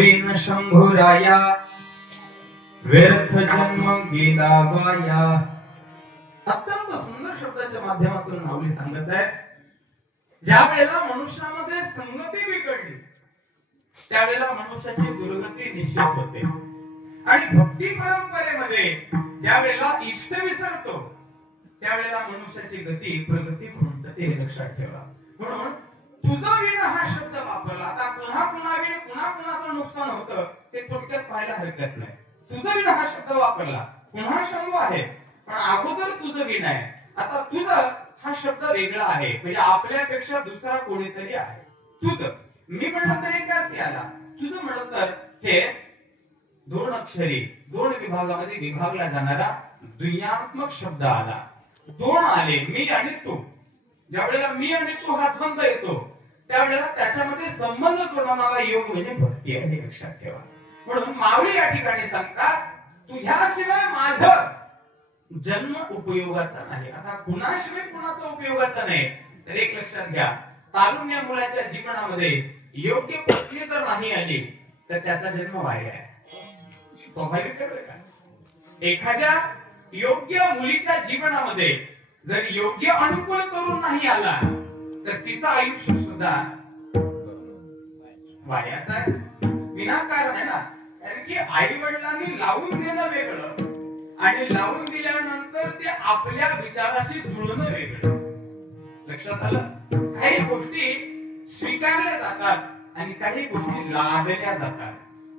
शंभुराया व्यर्थ जन्म गेला वाया. अत्यंत सुंदर शब्दाच्या माध्यमातून माऊली सांगत आहे, ज्या वेळेला मनुष्यामध्ये संगती बिघडली त्यावेळेला मनुष्याची दुर्गती निश्चित होते. आणि भक्ती परंपरेमध्ये ज्या वेळेला इष्ट विसरतो त्यावेळेला मनुष्याची गती प्रगती होऊन जाते. हे लक्षात ठेवा. म्हणून तुझा विण हा शब्द वापरला. आता पुन्हा पुन्हा विण पुन्हा पुन्हाचं नुकसान होतं ते थोडक्यात पाहायला हरकत नाही. तुझा विण हा शब्द वापरला, पुन्हा शंभू आहे पण अगोदर तुझं विण आहे. आता तुझं हा शब्द वेगळा आहे, म्हणजे आपल्यापेक्षा दुसरा कोणीतरी आहे. तुझं मी म्हणलं तर एक अर्थ आला, तुझं म्हणलं तर हे दोन अक्षरी दोन विभागामध्ये विभागला जाणारा द्वियात्मक शब्द आला. दोन आले, मी आणि तू. ज्या वेळेला मी आणि तू हा द्वंद्व येतो त्यावेळेला त्याच्यामध्ये संबंध जोडणारा योग म्हणजे भक्ती आहे. हे लक्षात ठेवा. म्हणून माऊली या ठिकाणी सांगतात, तुझ्याशिवाय माझं जन्म उपयोगाचा नाही. आता कुणाशिवाय कुणाचा उपयोगाचा नाही तर एक लक्षात घ्या, तारुण्य मुलाच्या जीवनामध्ये योग्य पत्नी जर नाही आली तर त्याचा जन्म वाया आहे. स्वाभाविक आहे का? एखाद्या योग्य मुलीच्या जीवनामध्ये जर योग्य अनुकूल करून नाही आला तर तिचं आयुष्य सुद्धा वायाच आहे, विनाकारण आहे ना. कारण की आई वडिलांनी लावून देणं वेगळं आणि लावून दिल्यानंतर ते आपल्या विचाराशी जुळणं वेगळं. लक्षात आलं? काही गोष्टी स्वीकारल्या जातात आणि काही गोष्टी लादल्या जातात.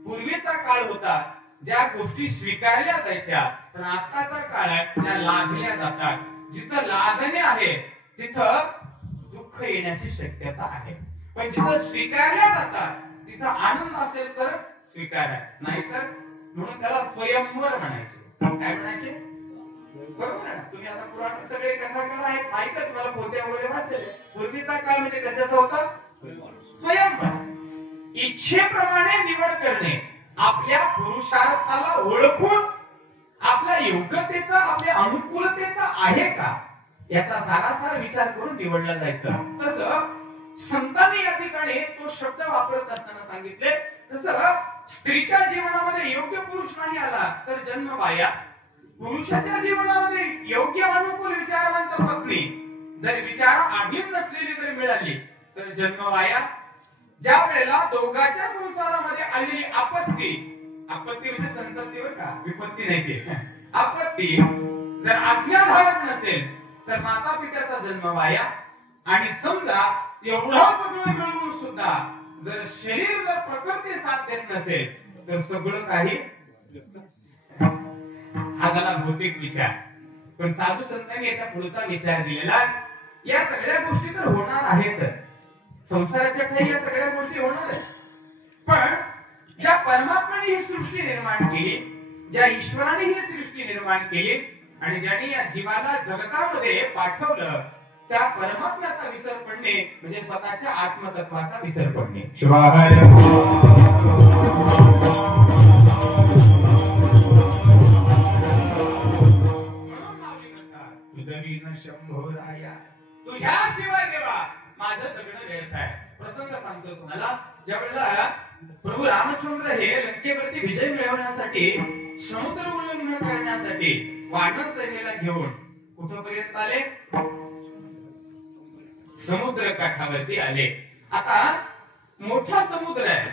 पूर्वीचा काळ होता ज्या गोष्टी स्वीकारल्या जायच्या, पण आताचा काळ आहे त्या लादल्या जातात. जिथं लादणे आहे तिथं दुःख येण्याची शक्यता आहे, पण जिथं स्वीकारल्या जातात तिथं आनंद असेल तर स्वीकार आहे, नाहीतर म्हणून त्याला स्वयंवर म्हणायचे. काय म्हणायचे? बरोबर आहे ना? तुम्ही आता पुराण सगळे कथाकार आहेत, माहित आहे तुम्हाला, पोते वगैरे वाचले. पूर्वीचा काळ म्हणजे कशाचा होता? स्वयंवर. इच्छेप्रमाणे निवड करणे, आपल्या पुरुषार्थाला ओळखून आपल्या योग्यतेचा आपल्या अनुकूलतेचा आहे का याचा सारासार विचार करून निवडला जायचं. तसं संतांनी या ठिकाणी तो शब्द वापरत असताना सांगितले, तसं स्त्रीच्या जीवनामध्ये योग्य पुरुष नाही आला तर जन्म वाया. पुरुषाच्या जीवनामध्ये योग्य अनुकूल विचारवंत पत्नी जर विचाराधीन नसलेली जर मिळाली तर जन्म वाया. ज्या वेळेला दोघांच्या संसारामध्ये आलेली आपत्ती, आपत्ती म्हणजे संततीवर का विपत्ती नाही ते, आपत्ती जर आज्ञाधारक नसेल तर माता पित्याचा जन्म वाया. आणि समजा एवढा सगळं मिळून सुद्धा जर शरीर जर प्रकृती साथ देत नसेल तर सगळं काही. हा झाला भौतिक विचार. पण साधू संतांनी याच्या पुढचा विचार दिलेला, या सगळ्या गोष्टी तर होणार आहेत, संसाराच्या काही या सगळ्या गोष्टी होणार आहेत, पण ज्या परमात्म्याने ही सृष्टी निर्माण केली, ज्या ईश्वराने ही सृष्टी निर्माण केली आणि ज्याने या जीवाला जगतामध्ये पाठवलं त्या परमात्म्याचा विसर पडणे म्हणजे स्वतःच्या आत्मतत्वाचा विसर पडणे. शिवाय शंभोराया, तुझ्याशिवाय देवा माझं जगणं व्यर्थ आहे. प्रसंग सांगतो तुम्हाला, ज्या वेळेला प्रभू रामचंद्र हे लंकेवरती विजय मिळवण्यासाठी समुद्र उल्लंघन करण्यासाठी वानर सैन्याला घेऊन कुठपर्यंत आले? समुद्र काठावरती आले. आता मोठा समुद्र आहे,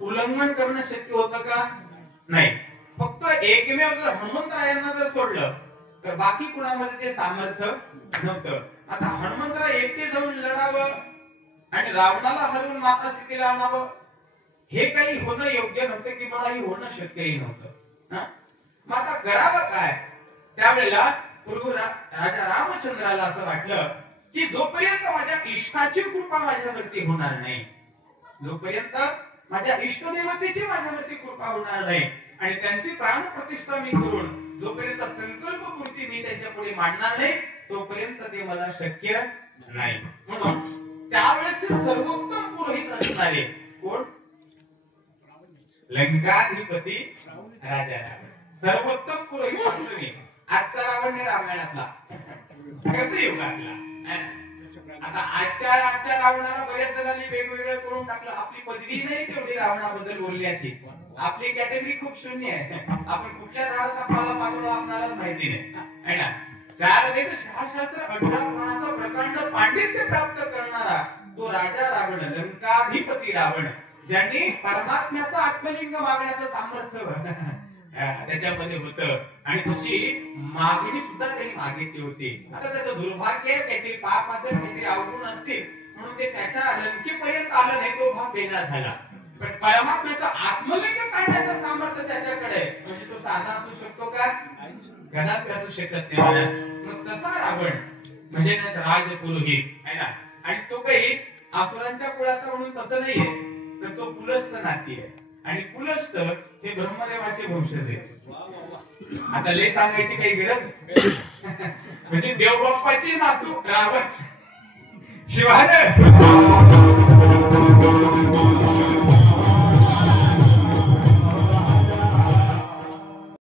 उल्लंघन करणं शक्य होतं का? नाही. फक्त एकमेव जर हनुमंतरायांना जर सोडलं तर बाकी कुणामध्ये ते सामर्थ्य नव्हतं. आता हनुमंतराव एकटे जाऊन लढावं आणि रावणाला हरवून माता सीतेला आणावं हे काही होणं योग्य नव्हतं की मला हे होणं शक्यही नव्हतं. मग आता करावं काय? त्यावेळेला प्रभू राजा रामचंद्राला असं वाटलं की जोपर्यंत माझ्या इष्टाची कृपा माझ्यावरती होणार नाही, जोपर्यंत माझ्या इष्टदेवतेची माझ्यावरती कृपा होणार नाही आणि त्यांची प्राण प्रतिष्ठा मी करून जोपर्यंत संकल्प पूर्ती मी त्यांच्या पुढे मांडणार नाही तोपर्यंत ते मला शक्य नाही. म्हणून त्यावेळेचे सर्वोत्तम पुरोहित असणारे कोण? लंकाधिपती राजा रावण. सर्वोत्तम पुरोहित तुम्ही. आजचा रावण रामायणातला, युगातला. आता आजच्या रावणाला बऱ्याच जणांनी वेगवेगळं करून टाकलं. आपली पदवी नाही तेवढी रावणाबद्दल बोलण्याची. आपली कॅटेगरी खूप शून्य आहे. आपण कुठल्या झाडाचा पाला पाचोळा आपल्यालाच माहिती नाही, है ना. 4 वेद शास्त्र 18 पुराणाचा प्रकांड पांडित्य प्राप्त करणारा तो राजा रावण, लंकाधिपती रावण, ज्यांनी परमात्म्याचं आत्मलिंग मागण्याचं सामर्थ्य त्याच्यामध्ये होतं आणि तशी मागणी सुद्धा त्यांनी मागितली होती. आता त्याचं दुर्भाग्य काहीतरी पाप असेल, काहीतरी अवगुण असतील म्हणून ते त्याच्या लंकेपर्यंत आलं नाही, तो भाग वेगळा झाला. पण परमात्म्याचं आत्मलिंग काढण्याचं सामर्थ्य त्याच्याकडे, म्हणजे तो साधा असू शकतो का? कदापि असू शकत नाही. मग तसा रावण म्हणजे राजपुरोहित आहे ना, आणि तो काही असुरांच्या कुळाचा म्हणून तसं नाहीये, तर तो पुलस्त नाती आहे. आणि पुलस्त हे ब्रह्मदेवाचे वंशज आहेत. आता लय सांगायची काही गरज म्हणजे देवबाप्पाची नातू रावण शिवाय